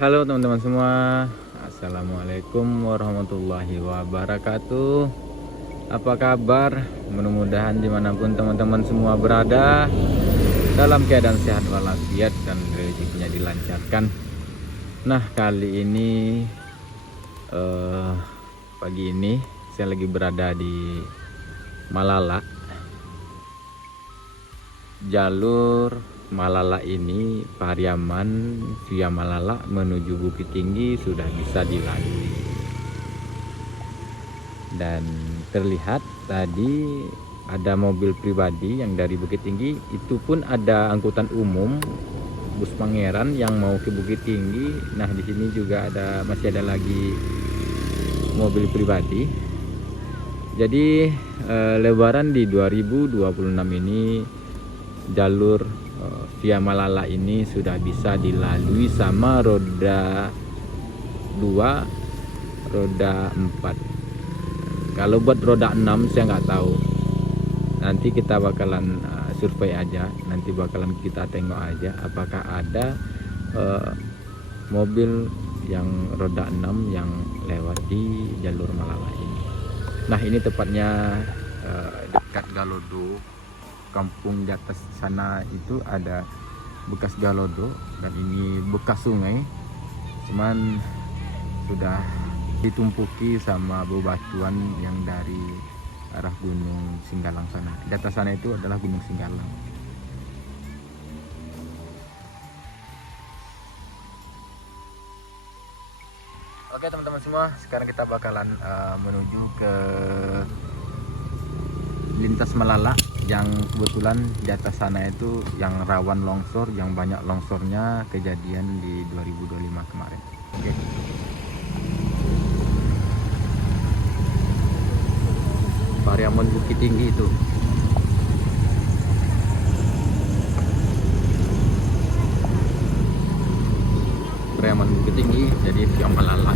Halo teman-teman semua, Assalamualaikum warahmatullahi wabarakatuh. Apa kabar? Mudah-mudahan dimanapun teman-teman semua berada dalam keadaan sehat walafiat dan rezekinya dilancarkan. Nah, kali ini pagi ini saya lagi berada di Malala. Jalur Malala ini, Pariaman via Malala menuju Bukit Tinggi sudah bisa dilalui. Dan terlihat tadi ada mobil pribadi yang dari Bukit Tinggi, itu pun ada angkutan umum bus Pangeran yang mau ke Bukit Tinggi. Nah, di sini juga masih ada lagi mobil pribadi. Jadi Lebaran di 2026 ini jalur via Malala ini sudah bisa dilalui sama roda 2, roda 4. Kalau buat roda 6 saya nggak tahu. Nanti kita bakalan survei aja, nanti bakalan kita tengok aja apakah ada mobil yang roda 6 yang lewat di jalur Malala ini. Nah, ini tepatnya dekat Galodo. Kampung di atas sana itu ada bekas Galodo dan ini bekas sungai, cuman sudah ditumpuki sama bebatuan yang dari arah Gunung Singgalang sana. Di atas sana itu adalah Gunung Singgalang. Oke teman-teman semua, sekarang kita bakalan menuju ke lintas Malala yang kebetulan di atas sana itu yang rawan longsor, yang banyak longsornya kejadian di 2025 kemarin. Oke. Pariaman Bukit Tinggi itu. Pariaman Bukit Tinggi jadi via Malala.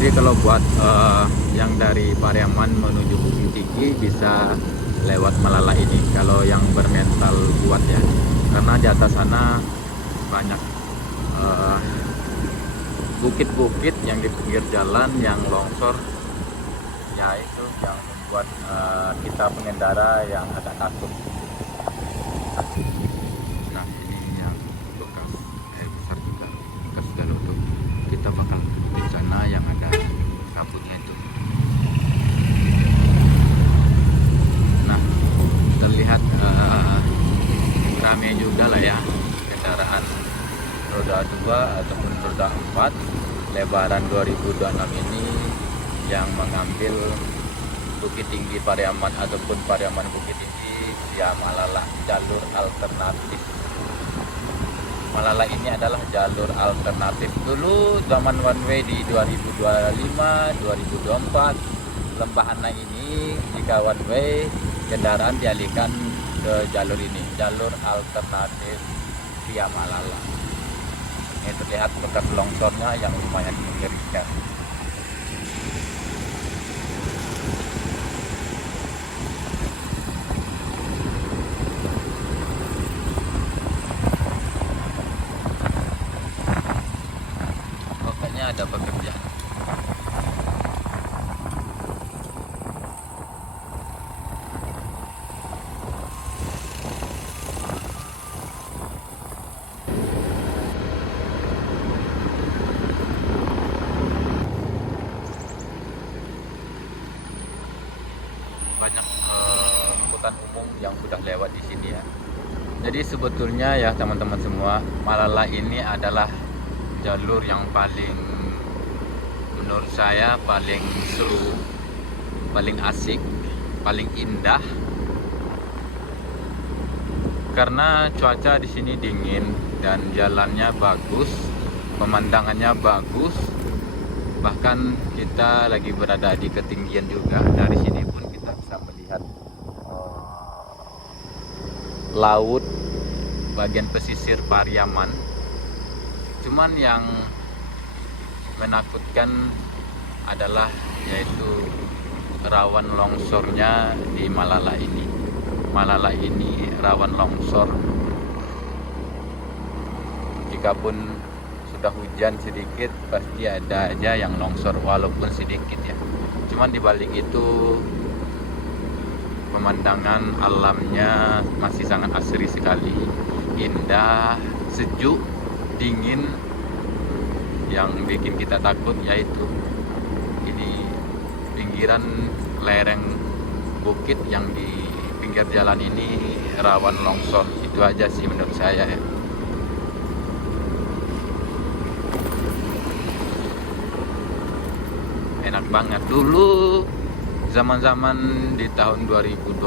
Jadi kalau buat yang dari Pariaman menuju Bukit Tinggi bisa lewat Malala ini kalau yang bermental kuat ya, karena di atas sana banyak bukit-bukit yang di pinggir jalan yang longsor ya, itu yang membuat kita pengendara yang agak takut. Nah, ini yang bekas air besar juga, bekas Galodo. Kita bakal di sana yang ada kabutnya itu. Nah, terlihat ramai juga lah ya kendaraan roda 2 ataupun roda 4 Lebaran 2026 ini yang mengambil Bukit Tinggi Pariaman ataupun Pariaman Bukit Tinggi via Malala, jalur alternatif. Malala ini adalah jalur alternatif. Dulu zaman one way di 2025, 2024, Lembah Anai ini jika one way kendaraan dialihkan ke jalur ini, jalur alternatif via Malala. Ini terlihat bekas longsornya yang lumayan mengerikan. Pokoknya ada pekerjaan. Banyak angkutan umum yang sudah lewat di sini ya. Jadi sebetulnya ya teman-teman semua, Malala ini adalah jalur yang paling, menurut saya paling seru, paling asik, paling indah. Karena cuaca di sini dingin dan jalannya bagus, pemandangannya bagus. Bahkan kita lagi berada di ketinggian juga. Dari sini pun kita bisa melihat laut bagian pesisir Pariaman Cuman yang menakutkan adalah yaitu rawan longsornya di Malala ini. Malala ini rawan longsor. Jikapun sudah hujan sedikit, pasti ada aja yang longsor walaupun sedikit ya. Cuman dibalik itu pemandangan alamnya masih sangat asri sekali, indah, sejuk, dingin. Yang bikin kita takut yaitu ini pinggiran lereng bukit yang di pinggir jalan ini rawan longsor. Itu aja sih menurut saya ya. Enak banget dulu zaman-zaman di tahun 2012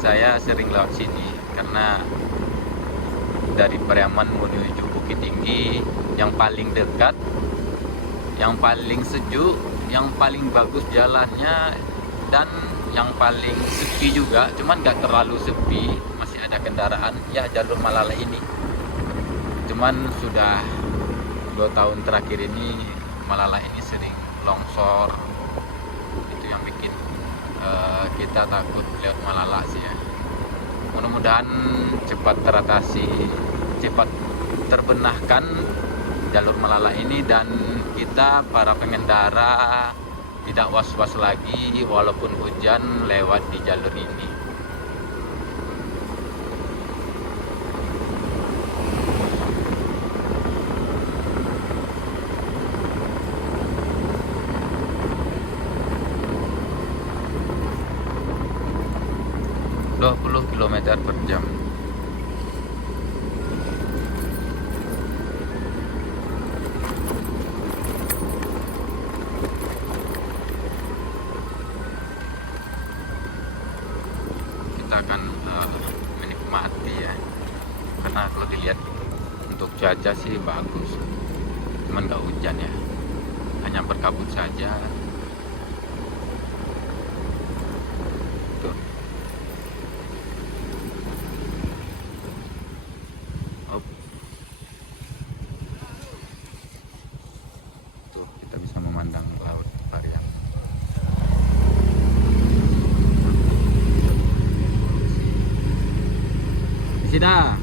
saya sering lewat sini karena dari Pariaman menuju Bukit Tinggi yang paling dekat, yang paling sejuk, yang paling bagus jalannya, dan yang paling sepi juga. Cuman nggak terlalu sepi, masih ada kendaraan ya, jalur Malala ini. Cuman sudah 2 tahun terakhir ini Malala ini sering longsor. Itu yang bikin kita takut lewat Malala sih ya. Mudah-mudahan cepat teratasi, cepat terbenahkan jalur Malala ini, dan kita para pengendara tidak was-was lagi walaupun hujan lewat di jalur ini. Dua 20 km per jam. Kita akan menikmati ya, karena kalau dilihat untuk cuaca sih bagus, cuman nggak hujan ya, hanya berkabut saja. Tuh. Oh. Tuh, kita bisa memandang laut Pariang. Sudah.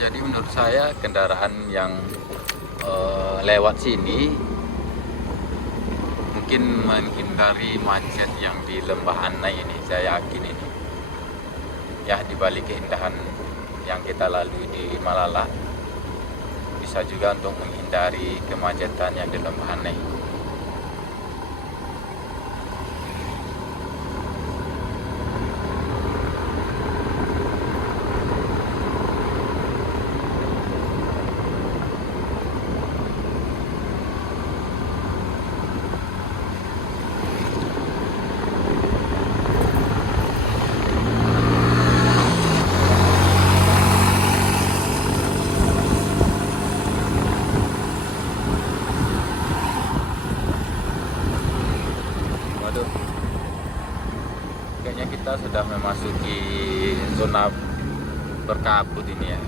Jadi menurut saya kendaraan yang lewat sini mungkin menghindari macet yang di Lembah Anai ini. Saya yakin ini ya, dibalik keindahan yang kita lalui di Malala, bisa juga untuk menghindari kemacetan yang di Lembah Anai. Waduh, kayaknya kita sudah memasuki zona berkabut ini ya.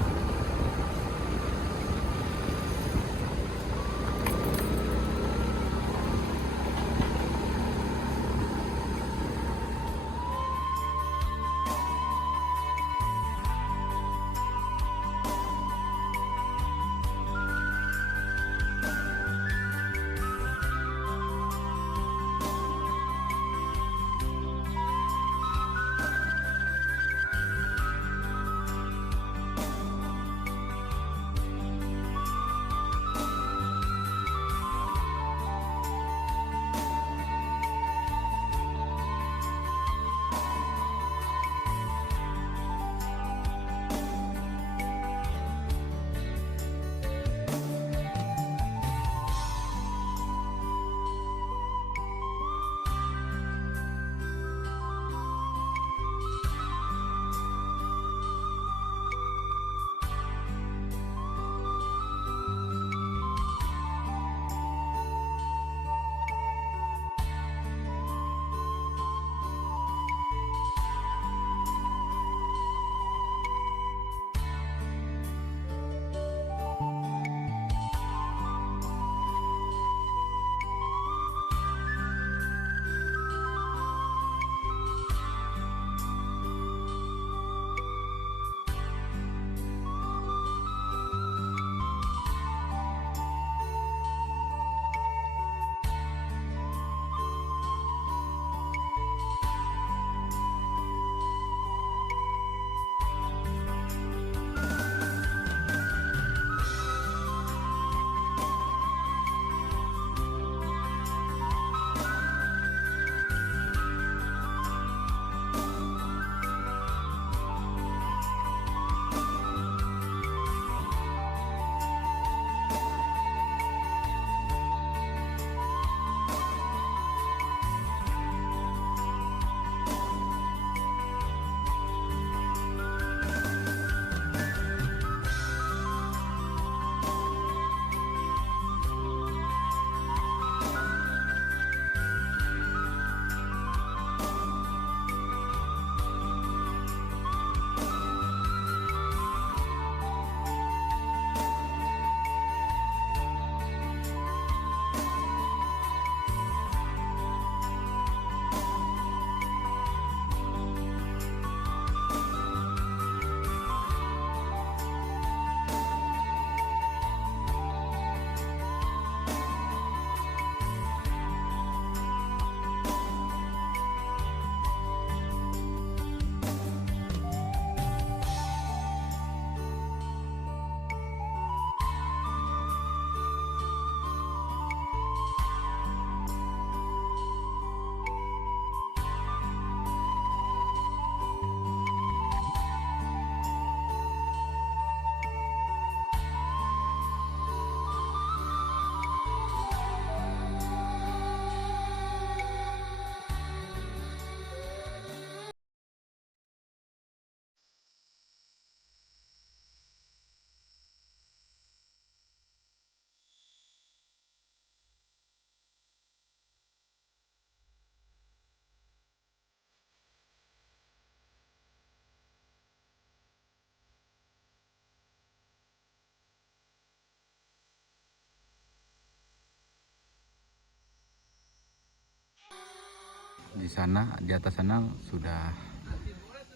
di sana, di atas sana sudah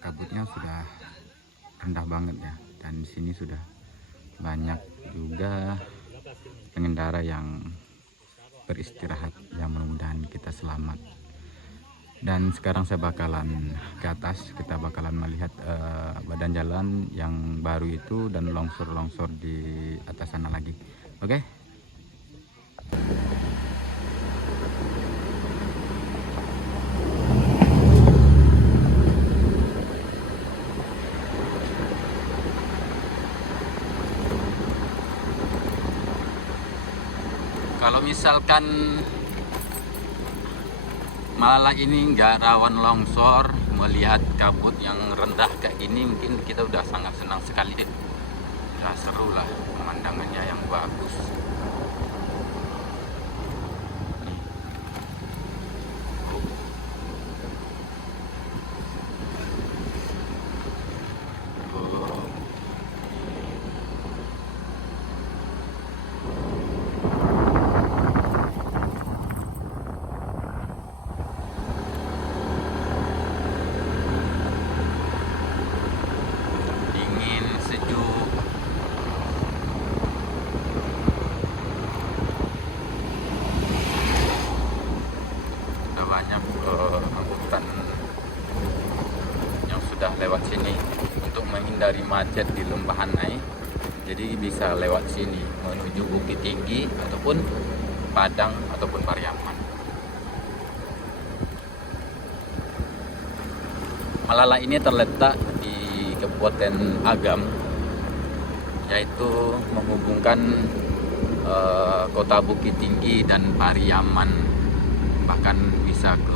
kabutnya sudah rendah banget ya, dan di sini sudah banyak juga pengendara yang beristirahat. Ya mudah-mudahan kita selamat. Dan sekarang saya bakalan ke atas, kita bakalan melihat badan jalan yang baru itu dan longsor-longsor di atas sana lagi. Oke? Kalau misalkan Malalak ini nggak rawan longsor, melihat kabut yang rendah kayak gini mungkin kita udah sangat senang sekali. Udah seru lah, pemandangannya yang bagus. Angkutan yang sudah lewat sini untuk menghindari macet di Lembah Hanai, jadi bisa lewat sini menuju Bukit Tinggi ataupun Padang ataupun Pariaman. Malalak ini terletak di Kabupaten Agam, yaitu menghubungkan kota Bukit Tinggi dan Pariaman, bahkan bisa ke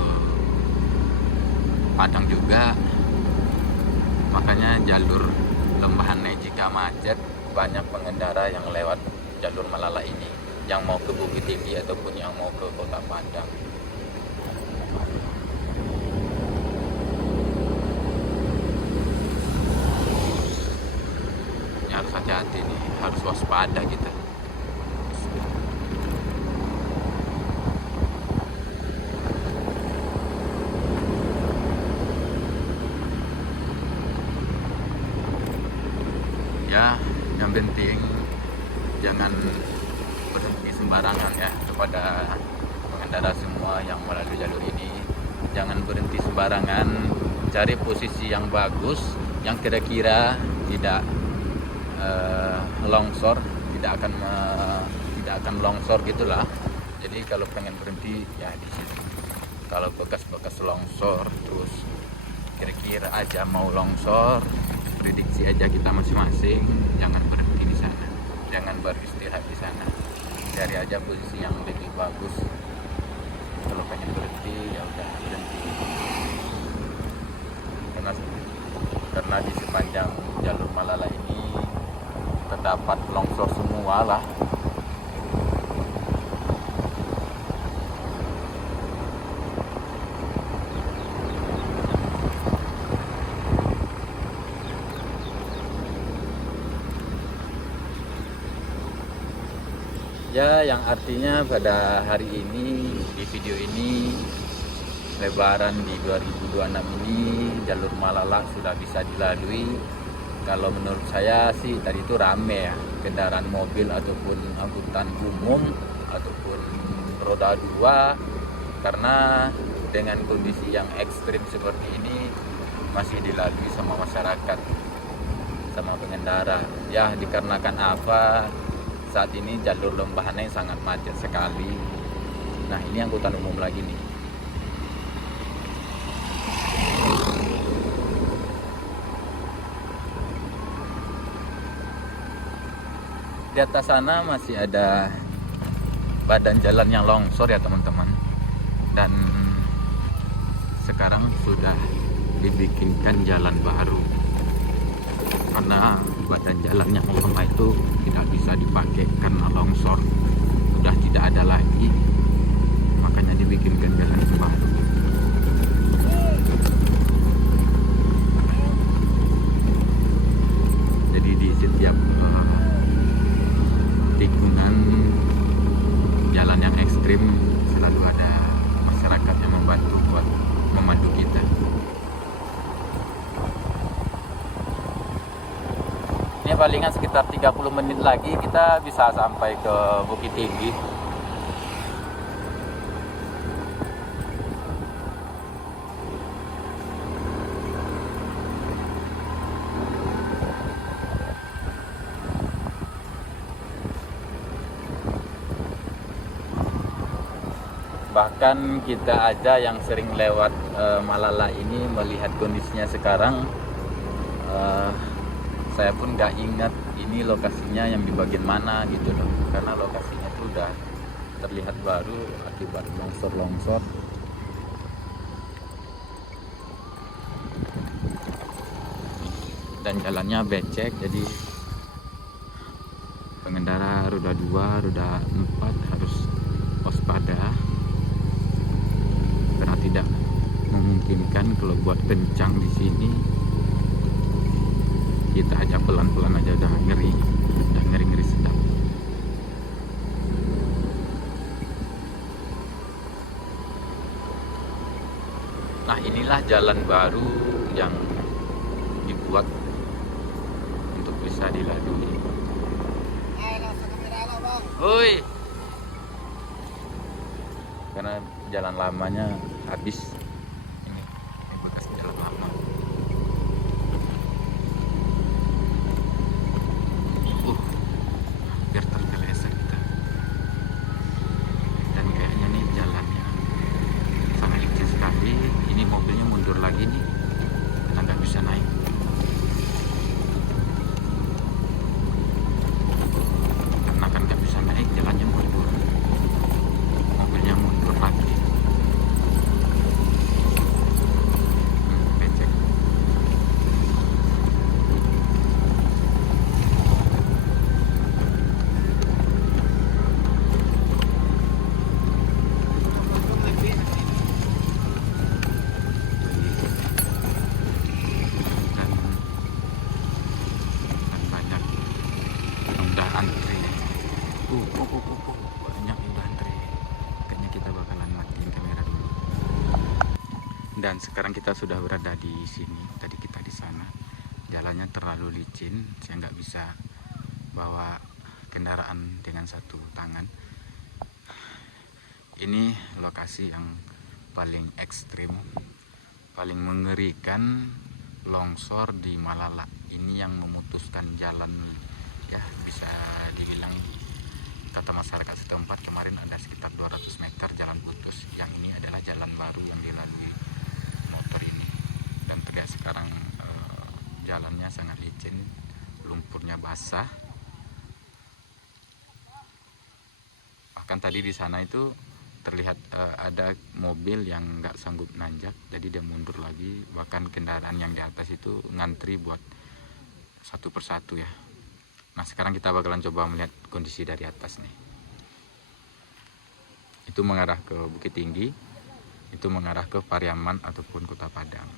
Padang juga. Makanya jalur Lembah Hanai jika macet, banyak pengendara yang lewat jalur Malalak ini, yang mau ke Bukit Tinggi ataupun yang mau ke kota Padang. Ini harus hati-hati nih, harus waspada kita. Ya, yang penting jangan berhenti sembarangan ya, kepada pengendara semua yang melalui jalur ini. Jangan berhenti sembarangan, cari posisi yang bagus, yang kira-kira tidak longsor, tidak akan longsor gitulah. Jadi kalau pengen berhenti ya di situ. Kalau bekas-bekas longsor, terus kira-kira aja mau longsor, prediksi aja kita masing-masing, jangan berhenti di sana, jangan beristirahat di sana, cari aja posisi yang lebih bagus. Kalau pengen berhenti ya udah berhenti, karena di sepanjang jalur Malalak ini terdapat longsor semua lah. Ya, yang artinya pada hari ini, di video ini, Lebaran di 2026 ini, jalur Malalak sudah bisa dilalui. Kalau menurut saya sih tadi itu rame ya, kendaraan mobil ataupun angkutan umum ataupun roda 2, karena dengan kondisi yang ekstrim seperti ini masih dilalui sama masyarakat, sama pengendara. Ya, dikarenakan apa? Saat ini jalur Lembah Hanai sangat macet sekali. Nah, ini angkutan umum lagi nih. Di atas sana masih ada badan jalan yang longsor ya teman-teman. Dan sekarang sudah dibikinkan jalan baru, karena badan jalan yang lama itu tidak bisa dipakai karena longsor, sudah tidak ada lagi, makanya dibikinkan jalan baru. Jadi di setiap tikungan jalan yang ekstrim selalu ada masyarakat yang membantu buat palingan sekitar 30 menit lagi kita bisa sampai ke Bukit Tinggi. Bahkan kita aja yang sering lewat Malala ini melihat kondisinya sekarang, saya pun nggak ingat ini lokasinya yang di bagian mana gitu loh, karena lokasinya itu udah terlihat baru akibat longsor-longsor. Dan jalannya becek, jadi pengendara roda 2, roda 4 harus waspada karena tidak memungkinkan kalau buat kencang di sini. Kita aja pelan-pelan aja udah ngeri sedap. Nah, inilah jalan baru yang dibuat untuk bisa dilalui. Oi, karena jalan lamanya habis. Ini bekas jalan lama. Biar tergeleser kita. Dan kayaknya nih jalannya sangat licin sekali. Ini mobilnya mundur lagi nih, kita nggak bisa naik. Karena kan nggak bisa naik, jalannya mundur, mobilnya mundur lagi. Becek. Antri, banyak udah antri. Kayaknya kita bakalan matiin kamera dulu. Dan sekarang kita sudah berada di sini. Tadi kita di sana. Jalannya terlalu licin, saya nggak bisa bawa kendaraan dengan satu tangan. Ini lokasi yang paling ekstrim, paling mengerikan longsor di Malala. Ini yang memutuskan jalan, ya bisa dibilang kata masyarakat setempat kemarin ada sekitar 200 meter jalan putus. Yang ini adalah jalan baru yang dilalui motor ini. Dan terlihat sekarang jalannya sangat licin, lumpurnya basah. Bahkan tadi di sana itu terlihat ada mobil yang nggak sanggup nanjak, jadi dia mundur lagi. Bahkan kendaraan yang di atas itu ngantri buat satu persatu ya. Nah, sekarang kita bakalan coba melihat kondisi dari atas nih. Itu mengarah ke Bukit Tinggi, itu mengarah ke Pariaman ataupun Kota Padang.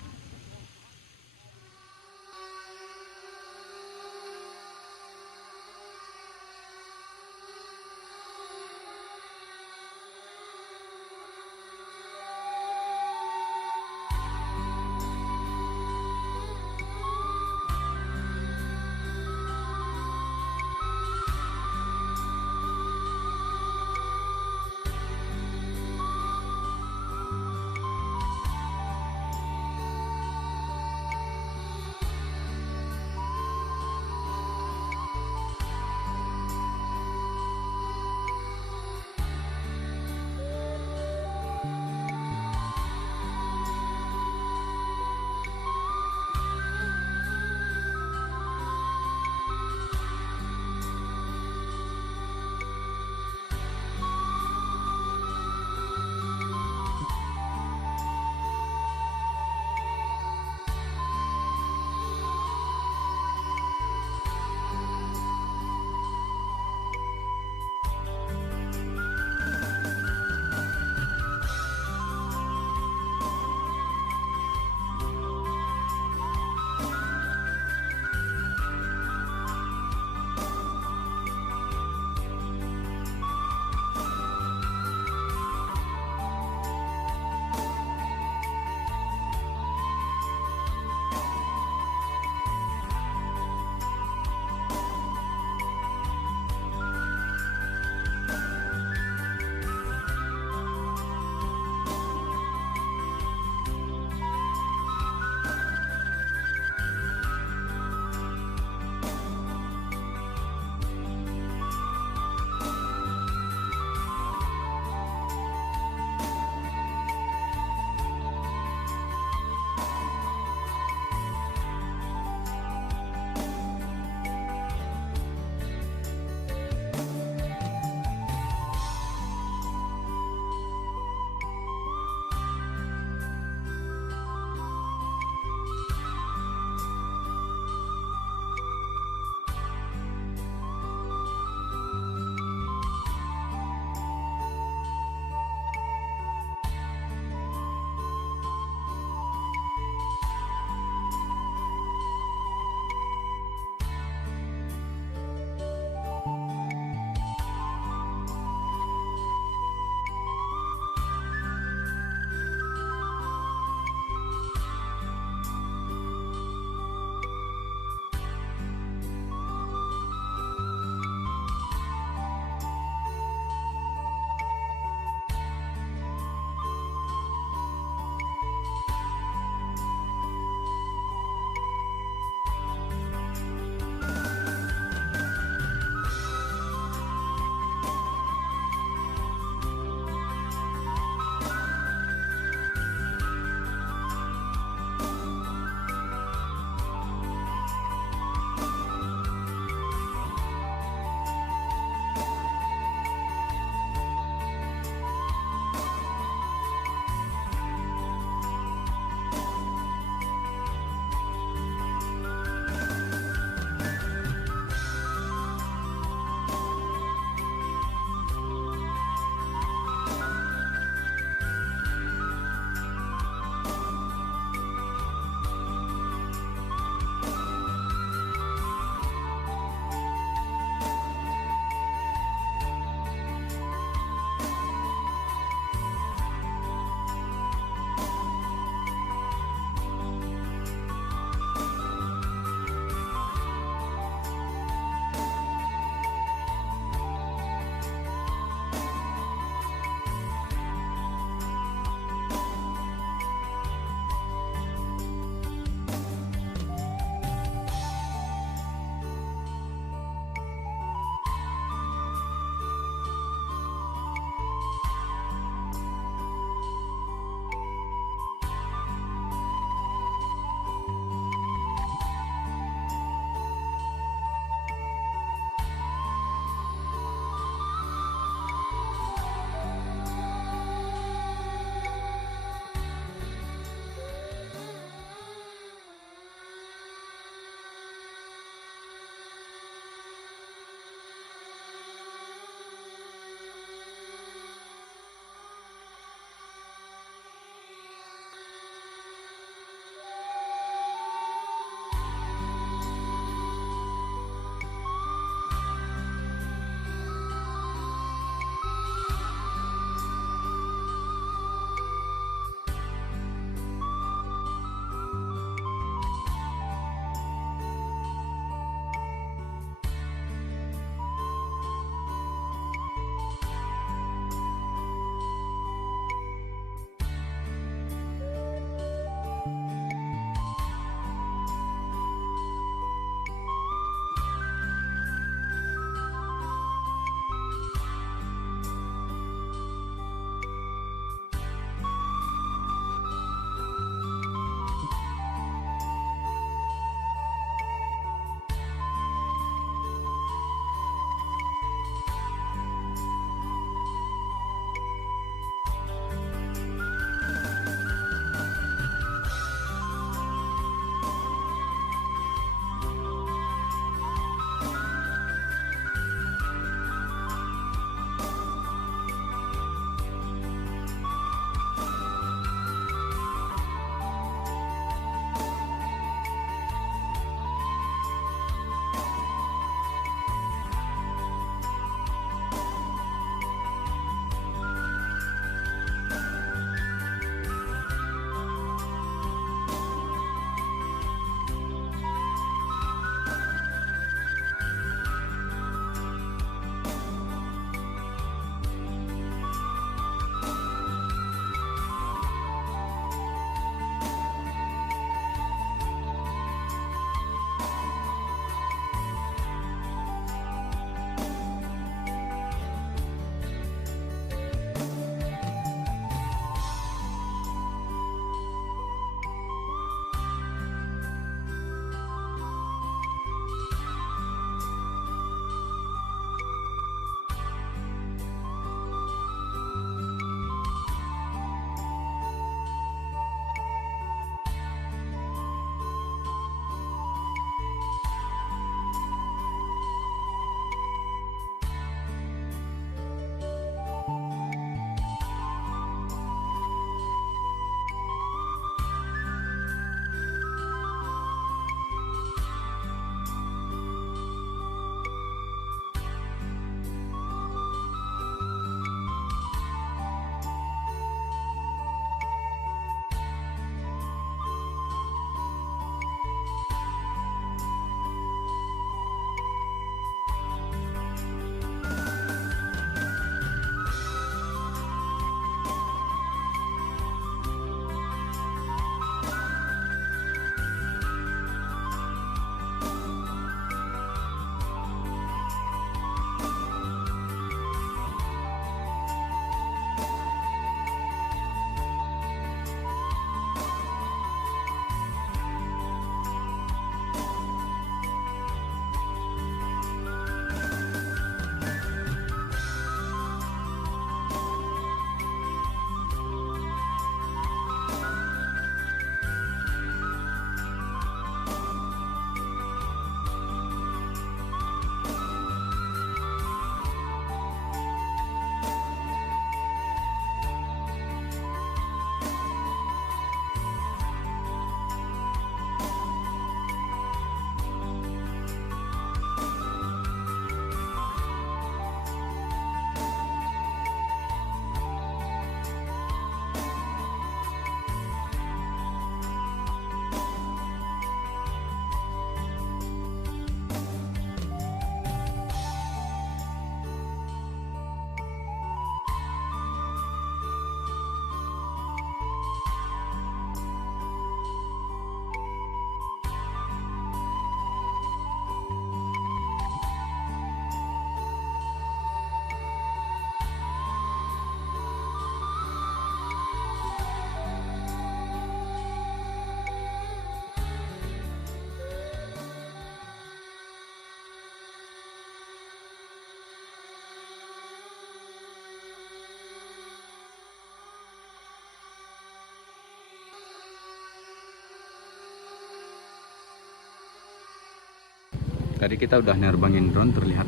Tadi kita udah nerbangin drone, terlihat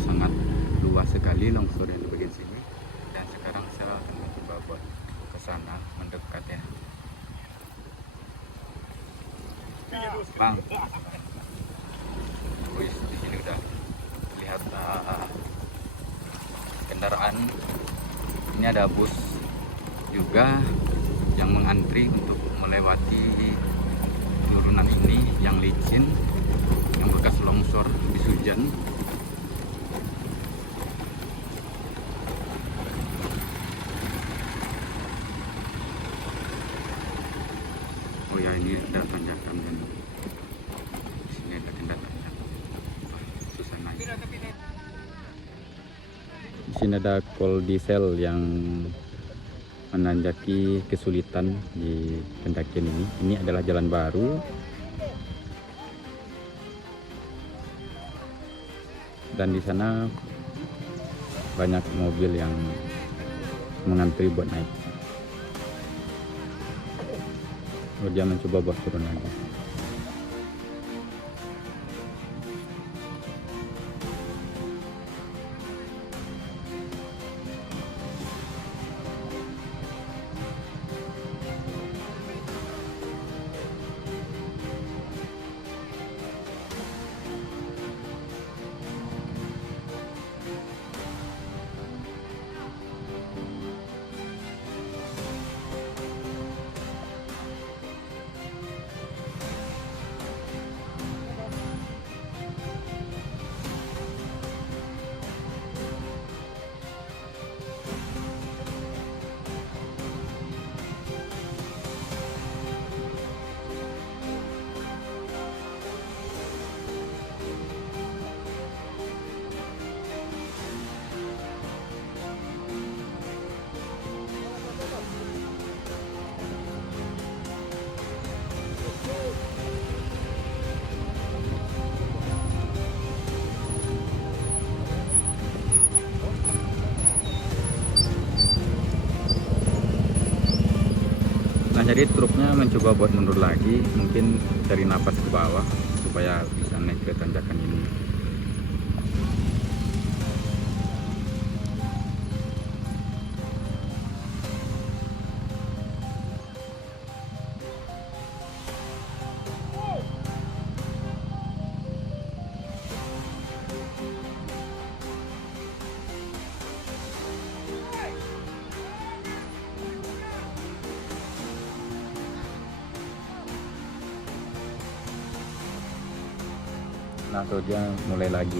sangat luas sekali longsor yang di bagian sini. Dan sekarang saya akan mencoba buat ke sana mendekat ya. Bang, wis di sini udah lihat kendaraan. Ini ada bus juga yang mengantri untuk melewati penurunan ini yang licin, yang bekas longsor habis hujan. Oh ya, ini ada tanjakan dan di sini ada tenda tanjak. Susah naik. Di sini ada kol diesel yang menanjaki kesulitan di pendakian ini. Ini adalah jalan baru. Dan di sana banyak mobil yang mengantri buat naik. Dia mencoba buat turun lagi. Nah, jadi truknya mencoba buat mundur lagi, mungkin cari napas ke bawah supaya bisa naik ke tanjakan ini. Nah, tuh dia mulai lagi.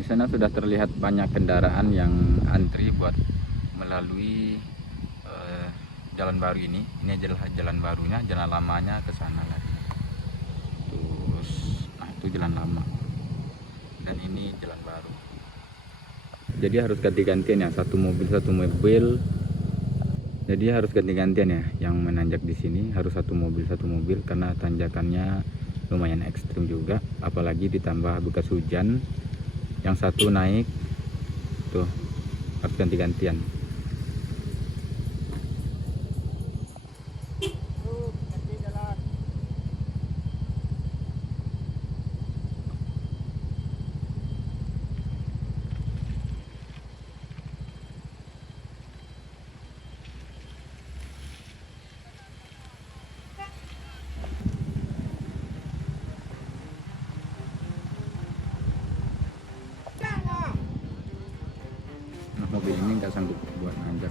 Di sana sudah terlihat banyak kendaraan yang antri buat melalui jalan baru ini. Ini adalah jalan barunya, jalan lamanya ke sana lagi. Terus, nah itu jalan lama. Dan ini jalan baru. Jadi harus ganti-gantian ya, satu mobil. Jadi harus ganti-gantian ya, yang menanjak di sini harus satu mobil karena tanjakannya lumayan ekstrim juga, apalagi ditambah bekas hujan. Yang satu naik tuh harus ganti-gantian. Mobil ini nggak sanggup buat nanjak.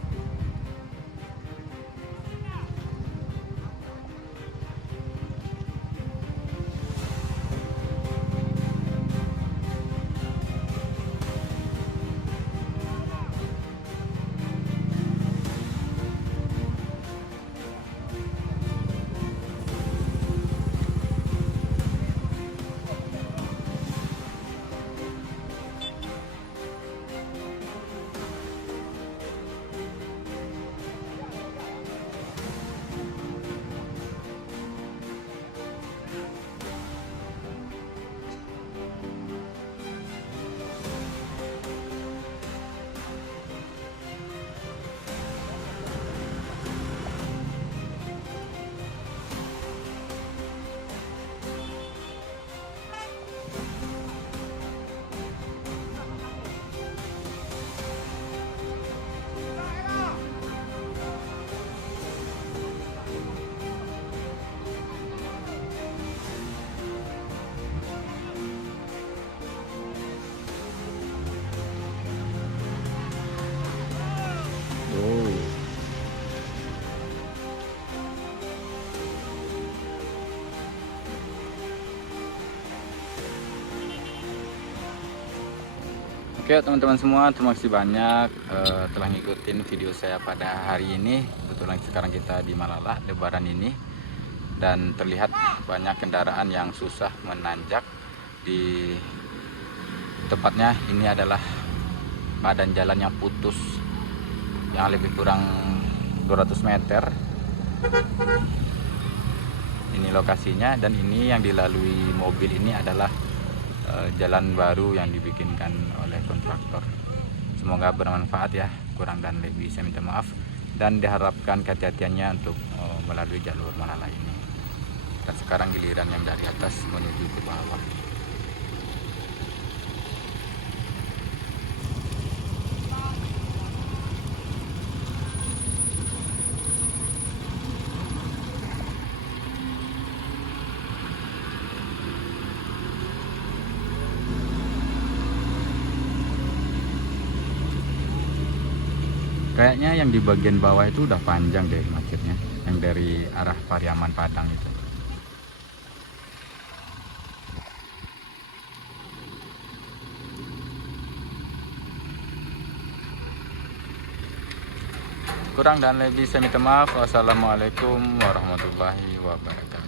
Oke teman-teman semua, terima kasih banyak telah ngikutin video saya pada hari ini. Kebetulan sekarang kita di Malalah Lebaran ini, dan terlihat banyak kendaraan yang susah menanjak di tepatnya. Ini adalah badan jalan yang putus, yang lebih kurang 200 meter. Ini lokasinya, dan ini yang dilalui mobil ini adalah jalan baru yang dibikinkan oleh kontraktor. Semoga bermanfaat ya, kurang dan lebih saya minta maaf, dan diharapkan kehati-hatiannya untuk melalui jalur Malalah ini. Dan sekarang giliran yang dari atas menuju ke bawah. Kayaknya yang di bagian bawah itu udah panjang deh macetnya, yang dari arah Pariaman Padang itu. Kurang dan lebih saya minta maaf. Wassalamualaikum warahmatullahi wabarakatuh.